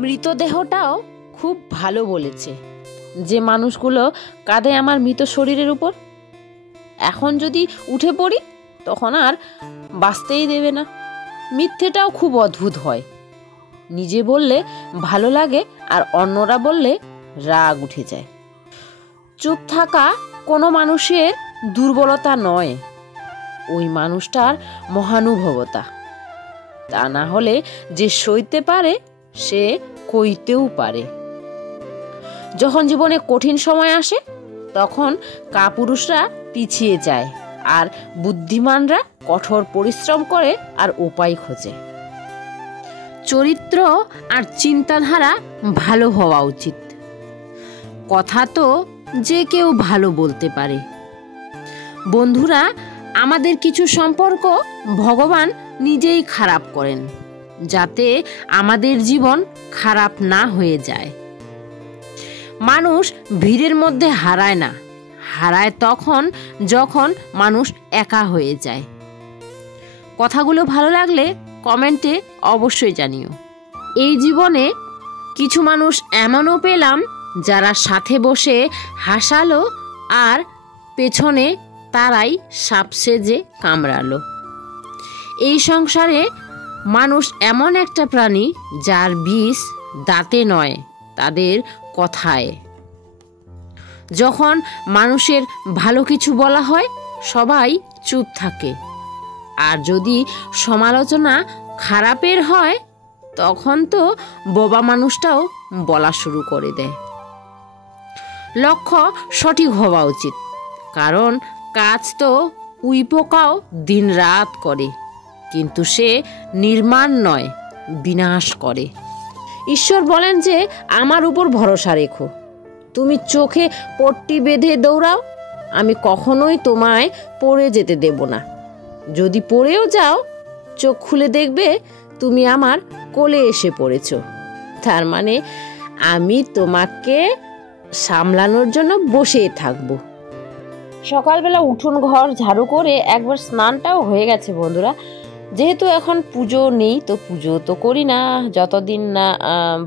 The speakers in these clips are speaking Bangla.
মৃতদেহটাও খুব ভালো বলেছে যে মানুষগুলো কাঁদে আমার মৃত শরীরের উপর। এখন যদি উঠে পড়ি তখন আর বাঁচতেই দেবে না। মিথ্যেটাও খুব অদ্ভুত হয়, নিজে বললে ভালো লাগে আর অন্যরা বললে রাগ উঠে যায়। চুপ থাকা কোনো মানুষের দুর্বলতা নয়, ওই মানুষটার মহানুভবতা। তা না হলে যে সইতে পারে সে কইতেও পারে। যখন জীবনে কঠিন সময় আসে তখন কাপুরুষরা পিছিয়ে যায় আর বুদ্ধিমানরা কঠোর পরিশ্রম করে আর উপায় খোঁজে। চরিত্র আর চিন্তাধারা ভালো হওয়া উচিত। কথা তো যে কেউ ভালো বলতে পারে। বন্ধুরা, আমাদের কিছু সম্পর্ক ভগবান নিজেই খারাপ করেন যাতে আমাদের জীবন খারাপ না হয়ে যায়। মানুষ ভিড়ের মধ্যে হারায় না, হারায় তখন যখন মানুষ একা হয়ে যায়। কথাগুলো ভালো লাগলে কমেন্টে অবশ্যই জানিও। এই জীবনে কিছু মানুষ এমনও পেলাম যারা সাথে বসে হাসালো আর পেছনে তারাই সাপ সেজে কামড়ালো। এই সংসারে মানুষ এমন একটা প্রাণী যার বিষ দাঁতে নয়, তাদের কথায়। যখন মানুষের ভালো কিছু বলা হয় সবাই চুপ থাকে, আর যদি সমালোচনা খারাপের হয় তখন তো বোবা মানুষটাও বলা শুরু করে দেয়। লক্ষ্য সঠিক হওয়া উচিত, কারণ কাজ তো উই পোকাও দিন রাত করে, কিন্তু সে নির্মাণ নয়, বিনাশ করে। ঈশ্বর বলেন যে আমার উপর ভরসা রেখো, তুমি চোখে পট্টি বেঁধে দৌড়াও, আমি কখনোই তোমায় পড়ে যেতে দেব না। যদি পড়েও যাও চোখ খুলে দেখবে তুমি আমার কোলে এসে পড়েছ। তার মানে আমি তোমাকে সামলানোর জন্য বসে থাকবো। সকালবেলা উঠোন ঘর ঝাড়ু করে একবার স্নানটাও হয়ে গেছে বন্ধুরা। যেহেতু এখন পুজো নেই তো পুজো তো করি না যতদিন না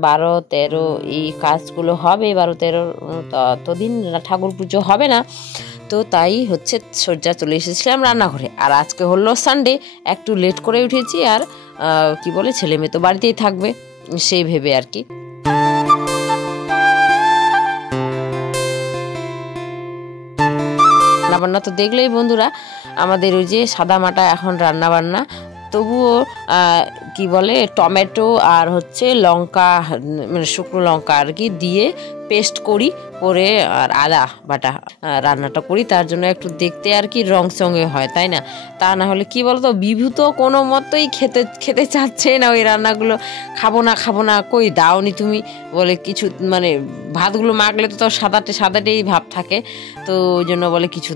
12-13 এই কাজগুলো হবে, 12-13 ততদিন ঠাকুর পুজো হবে না। তো তাই হচ্ছে সজ্জা চলে এসেছিলাম রান্নাঘরে। আর আজকে হলো সানডে, একটু লেট করে উঠেছি। আর কি বলে ছেলে মেয়ে তো বাড়িতেই থাকবে সেই ভেবে আর কি। রান্নাবান্না তো দেখলেই বন্ধুরা, আমাদের ওই যে সাদা মাটা এখন রান্নাবান্না। তবুও কি বলে টমেটো আর হচ্ছে লঙ্কা, মানে শুকনো লঙ্কা আর কি দিয়ে পেস্ট করি, করে আর আদা বাটা রান্নাটা করি। তার জন্য একটু দেখতে আর কি রং সঙ্গে হয়, তাই না? তা না হলে কি বলতো, বিভু তো কোনো মতোই খেতে চাচ্ছে না ওই রান্নাগুলো। খাবো না কই দাওনি তুমি বলে কিছু, মানে ভাতগুলো মাখলে তো সাদাটেই ভাব থাকে, তো ওই জন্য বলে কিছু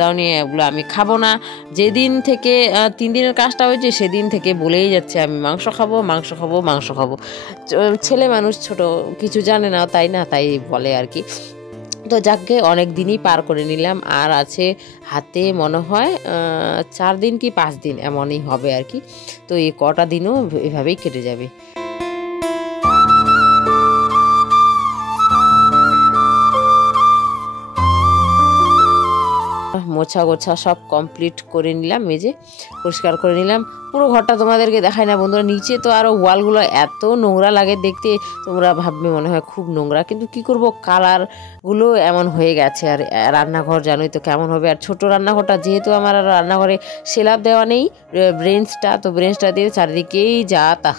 দাওনি, এগুলো আমি খাবো না। যেদিন থেকে 3 দিনের কাজটা হয়েছে সেদিন থেকে বলেই যাচ্ছে আমি মাংস খাবো। ছেলে মানুষ ছোট, কিছু জানে না, তাই না, তাই বলে আর কি। তো যাকে অনেক দিনই পার করে নিলাম, আর আছে হাতে মনে হয় 4 দিন কি 5 দিন এমনই হবে আর কি। তো এই কটা দিনও এভাবেই কেটে যাবে। মোছা গোছা সব কমপ্লিট করে নিলাম, মেজে পরিষ্কার করে নিলাম। পুরো ঘরটা তোমাদেরকে দেখাই না বন্ধুরা, নিচে তো আরও ওয়ালগুলো এত নোংরা লাগে দেখতে, তোমরা ভাববে মনে হয় খুব নোংরা, কিন্তু কি করব, কালারগুলো এমন হয়ে গেছে। আর রান্নাঘর জানোই তো কেমন হবে। আর ছোট রান্নাঘরটা যেহেতু আমার রান্নাঘরে সেলাপ দেওয়া নেই, ব্রেঞ্চটা দিয়ে চারিদিকেই যা তা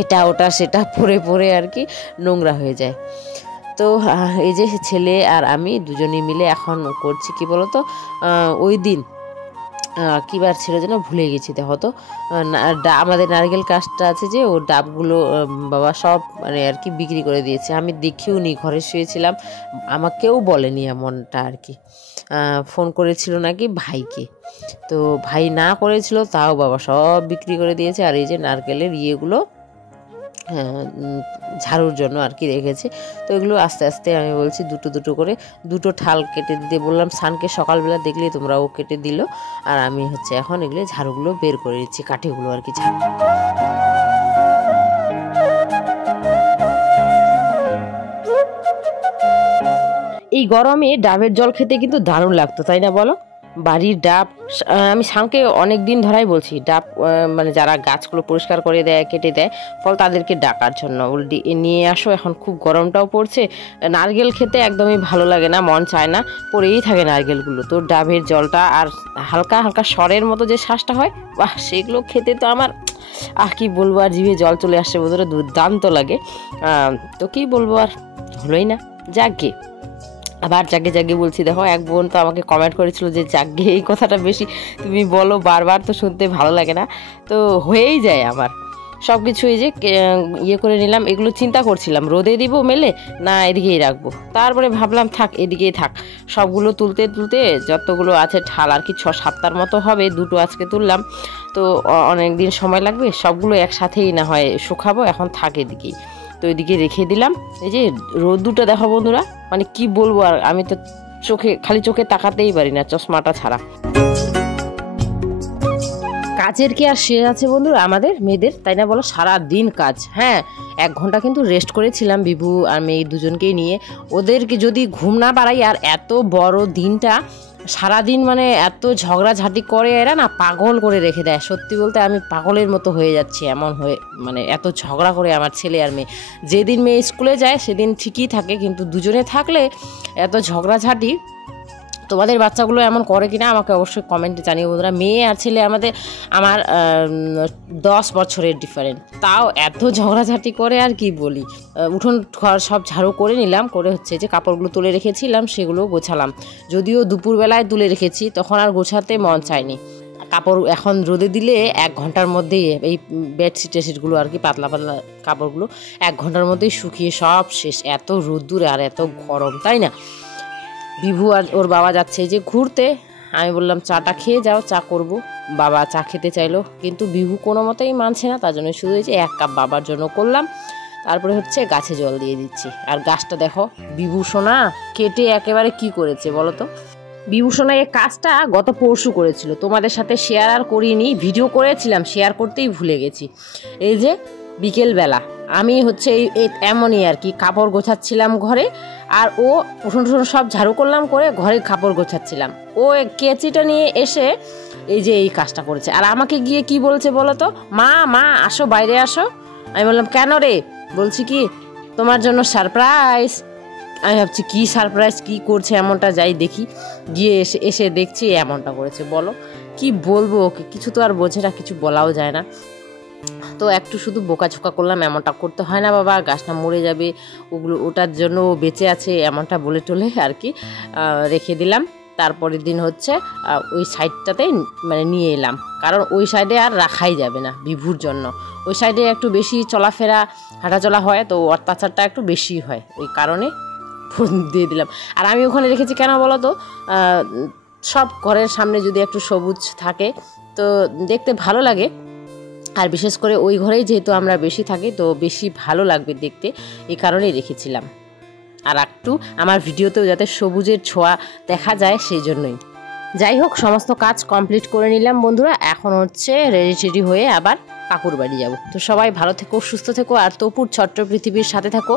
এটা ওটা সেটা পরে আর কি নোংরা হয়ে যায়। তো এই যে ছেলে আর আমি দুজনে মিলে এখন করছি কি বলতো, ওই দিন কী বার ছিল যেন ভুলে গেছি। দেখো তো আমাদের নারকেল গাছটা আছে যে, ও ডাবগুলো বাবা সব মানে আর কি বিক্রি করে দিয়েছে। আমি দেখিও নি, ঘরে শুয়েছিলাম, আমাকেও বলেনি এমনটা আর কি। ফোন করেছিল নাকি ভাইকে, তো ভাই না করেছিল, তাও বাবা সব বিক্রি করে দিয়েছে। আর এই যে নারকেলের ইয়েগুলো ঝাড়ুর জন্য আর কি রেখেছে। তো এগুলো আস্তে আস্তে আমি বলছি দুটো করে দুটো ঠাল কেটে দিতে বললাম। সানকে সকালবেলা দেখলে তোমরা ও কেটে দিল, আর আমি হচ্ছে এখন এগুলো ঝাড়ুগুলো বের করে দিচ্ছি, কাঠিগুলো আর কি ঝাড়ু। এই গরমে ডাবের জল খেতে কিন্তু দারুণ লাগতো, তাই না বলো? বাড়ির ডাব, আমি সামকে অনেক দিন ধরাই বলছি ডাব মানে যারা গাছগুলো পরিষ্কার করে দেয়, কেটে দেয় ফল, তাদেরকে ডাকার জন্য নিয়ে আসো। এখন খুব গরমটাও পড়ছে, নারকেল খেতে একদমই ভালো লাগে না, মন চায় না, পড়েই থাকে নারকেলগুলো। তো ডাবের জলটা আর হালকা হালকা সরের মতো যে শ্বাসটা হয়, বাহ, সেগুলো খেতে তো আমার কি বলবো, আর জিভে জল চলে আসছে, বোধহয় দুর্দান্ত লাগে। তো কি বলবো, আর হলোই না। যাকে আবার জাগে জাগে বলছি, দেখো এক বোন তো আমাকে কমেন্ট করেছিল যে জাগে এই কথাটা বেশি তুমি বলো, বারবার তো শুনতে ভালো লাগে না। তো হয়েই যায় আমার সব কিছু। এই যে ইয়ে করে নিলাম, এগুলো চিন্তা করছিলাম রোদে দিব মেলে না এদিকেই রাখবো, তারপরে ভাবলাম থাক এদিকেই থাক। সবগুলো তুলতে তুলতে যতগুলো আছে ঠাল আর কি 6-7টার মতো হবে, দুটো আজকে তুললাম, তো অনেক দিন সময় লাগবে, সবগুলো একসাথেই না হয় শুকাবো, এখন থাক এদিকেই। তো এদিকে রেখে দিলাম। এই যে রোদ্দুরটা দেখো বন্ধুরা, মানে কি বলবো, আর আমি তো খালি চোখে তাকাতেই পারি না চশমাটা ছাড়া। কাজের কি আর শেষ আছে বন্ধুরা আমাদের মেয়েদের, তাই না বলো? সারা দিন কাজ। হ্যাঁ, 1 ঘন্টা কিন্তু রেস্ট করেছিলাম বিভু আর মেয়ে দুজনকেই নিয়ে। ওদেরকে যদি ঘুম না পাড়াই, আর এত বড় দিনটা সারাদিন মানে এত ঝগড়াঝাটি করে, এরা না পাগল করে রেখে দেয়। সত্যি বলতে আমি পাগলের মতো হয়ে যাচ্ছি, এমন হয়ে মানে এত ঝগড়া করে আমার ছেলে আর মেয়ে। যেদিন মেয়ে স্কুলে যায় সেদিন ঠিকই থাকে, কিন্তু দুজনে থাকলে এত ঝগড়াঝাটি। তোমাদের বাচ্চাগুলো এমন করে কিনা আমাকে অবশ্যই কমেন্টে জানিও বন্ধুরা। মেয়ে আর ছেলে আমার 10 বছরের ডিফারেন্ট, তাও এত ঝগড়াঝাটি করে আর কি বলি। উঠোন ঘর সব ঝাড়ু করে নিলাম, করে হচ্ছে যে কাপড়গুলো তুলে রেখেছিলাম সেগুলো গোছালাম। যদিও দুপুরবেলায় তুলে রেখেছি, তখন আর গোছাতে মন চায়নি। কাপড় এখন রোদে দিলে 1 ঘন্টার মধ্যেই এই বেডশিট টেডশিটগুলো আর কি পাতলা পাতলা কাপড়গুলো 1 ঘন্টার মধ্যেই শুকিয়ে সব শেষ। এত রোদ্দুরে আর এত গরম, তাই না? বিভু আর ওর বাবা যাচ্ছে যে ঘুরতে, আমি বললাম চাটা খেয়ে যাও, চা করব। বাবা চা খেতে চাইলো, কিন্তু বিভু কোনো মতেই মানছে না, তার জন্য শুধু হয়েছে 1 কাপ বাবার জন্য করলাম। তারপরে হচ্ছে গাছে জল দিয়ে দিচ্ছি। আর গাছটা দেখো বিভু সোনা কেটে একেবারে কি করেছে বলো তো। বিভু সোনা এই কাজটা গত পরশু করেছিল, তোমাদের সাথে শেয়ার আর করিনি, ভিডিও করেছিলাম, শেয়ার করতেই ভুলে গেছি। এই যে বিকেলবেলা আমি হচ্ছে এই এমনই আর কি কাপড় গোছাচ্ছিলাম ঘরে, আর ও উঠোন সব ঝাড়ু করলাম, করে ঘরে কাপড় গোছাচ্ছিলাম, ও কেচিটা নিয়ে এসে এই যে এই কাজটা করেছে। আর আমাকে গিয়ে কি বলছে বলো তো, মা আসো বাইরে আসো। আমি বললাম কেন রে? বলছি কি তোমার জন্য সারপ্রাইজ। আমি ভাবছি কি সারপ্রাইজ, কি করছে এমনটা, যাই দেখি। গিয়ে এসে দেখছি এমনটা করেছে। বলো কি বলবো ওকে, কিছু তো আর বোঝে না, কিছু বলাও যায় না। তো একটু শুধু বোকাঝোকা করলাম, এমনটা করতে হয় না বাবা, গাছটা মরে যাবে, ওটার জন্য বেঁচে আছে, এমনটা বলে টলে আর কি রেখে দিলাম। তারপরের দিন হচ্ছে ওই সাইডটাতেই মানে নিয়ে এলাম, কারণ ওই সাইডে আর রাখাই যাবে না বিভুর জন্য। ওই সাইডে একটু বেশি চলাফেরা হাঁটাচলা হয়, তো অত্যাচারটা একটু বেশি হয়, ওই কারণে দিয়ে দিলাম। আর আমি ওখানে রেখেছি কেন বলো তো, সব ঘরের সামনে যদি একটু সবুজ থাকে তো দেখতে ভালো লাগে, আর বিশেষ করে ওই ঘরেই যেহেতু আমরা বেশি থাকি তো বেশি ভালো লাগবে দেখতে, এই কারণেই রেখেছিলাম। আর একটু আমার ভিডিওতেও যাতে সবুজের ছোঁয়া দেখা যায় সেই জন্যই। যাই হোক, সমস্ত কাজ কমপ্লিট করে নিলাম বন্ধুরা, এখন হচ্ছে রেডি হয়ে আবার কাকুর বাড়ি যাব। তো সবাই ভালো থেকো, সুস্থ থেকো, আর তপুর ছোট্ট পৃথিবীর সাথে থাকো।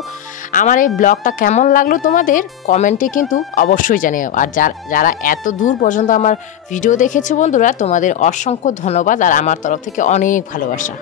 আমার এই ব্লগটা কেমন লাগলো তোমাদের কমেন্টে কিন্তু অবশ্যই জানিও। আর যারা এত দূর পর্যন্ত আমার ভিডিও দেখেছো বন্ধুরা, তোমাদের অসংখ্য ধন্যবাদ, আর আমার তরফ থেকে অনেক ভালোবাসা।